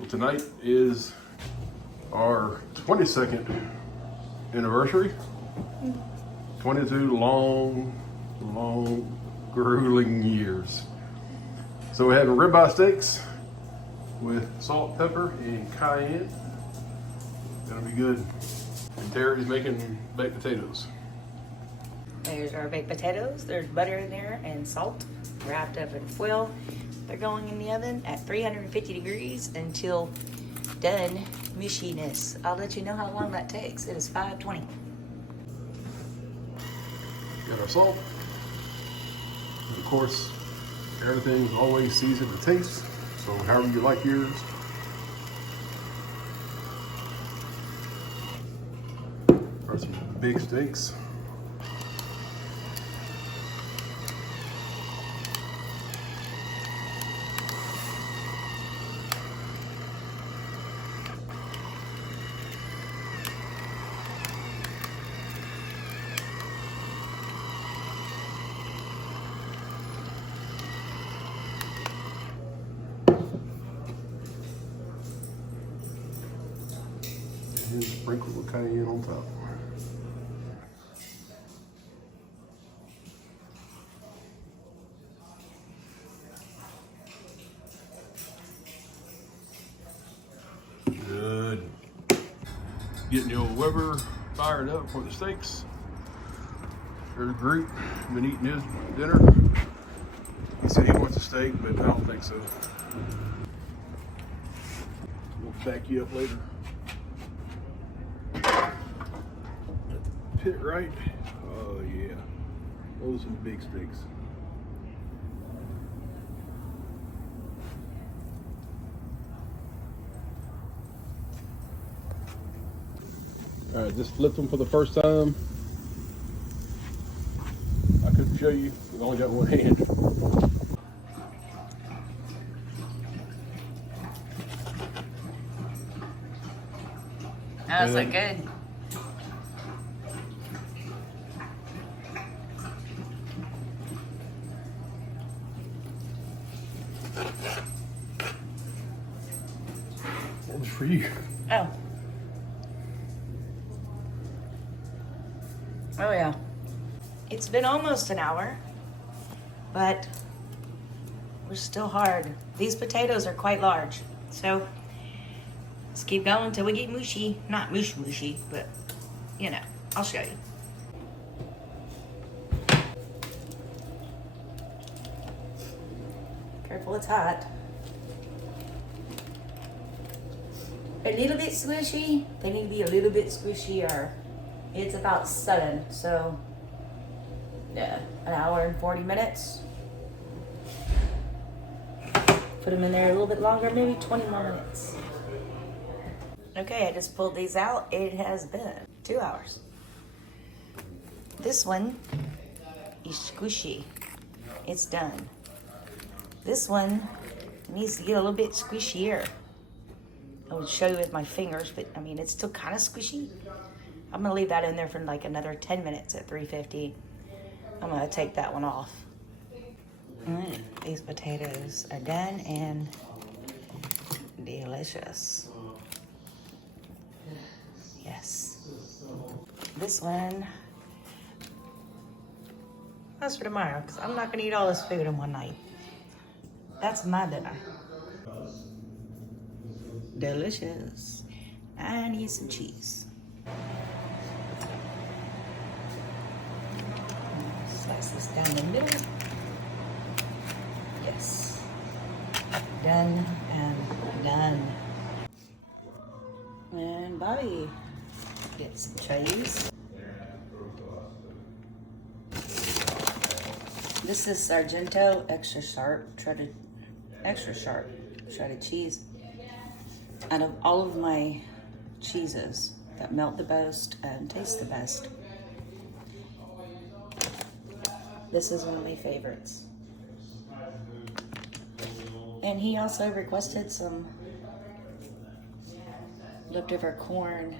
Well, tonight is our 22nd anniversary. 22 long, grueling years. So we're having ribeye steaks with salt, pepper, and cayenne. Gonna be good. And Terry's making baked potatoes. There's our baked potatoes. There's butter in there and salt wrapped up in foil. They're going in the oven at 350 degrees until done mushiness. I'll let you know how long that takes. It is 5:20. Got our salt. And of course, everything is always seasoned to taste. So however you like yours. Got some big steaks. And sprinkle the cayenne on top. Good. Getting the old Weber fired up for the steaks. There's Groot, been eating his dinner. He said he wants a steak, but I don't think so. We'll back you up later. Pit right. Oh yeah. Those are some big steaks. All right, just flipped them for the first time. I couldn't show you. We've only got one hand. How's that good? That was for you. Oh. Oh yeah. It's been almost an hour, but we're still hard. These potatoes are quite large, so let's keep going until we get mushy. Not mushy, but you know, I'll show you. Careful, it's hot. A little bit squishy. They need to be a little bit squishier. It's about 7, so yeah, an hour and 40 minutes. Put them in there a little bit longer, maybe 20 more minutes. Okay, I just pulled these out. It has been 2 hours. This one is squishy. It's done. This one needs to get a little bit squishier. I would show you with my fingers, but I mean, it's still kind of squishy. I'm gonna leave that in there for like another 10 minutes at 350. I'm gonna take that one off. All right, these potatoes are done and delicious. Yes. This one, that's for tomorrow, because I'm not gonna eat all this food in one night. That's my dinner. Delicious. I need some cheese. Slice this down the middle. Yes. Done and done. And Bobby gets some cheese. This is Sargento extra sharp shredded cheese. Out of all of my cheeses that melt the best and taste the best, this is one of my favorites. And he also requested some leftover corn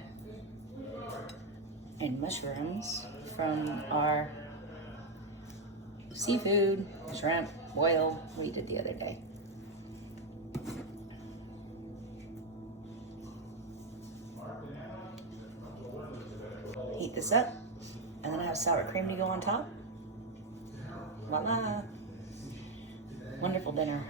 and mushrooms from our seafood, shrimp, boil we did the other day. Heat this up, and then I have sour cream to go on top. Voila! Wonderful dinner.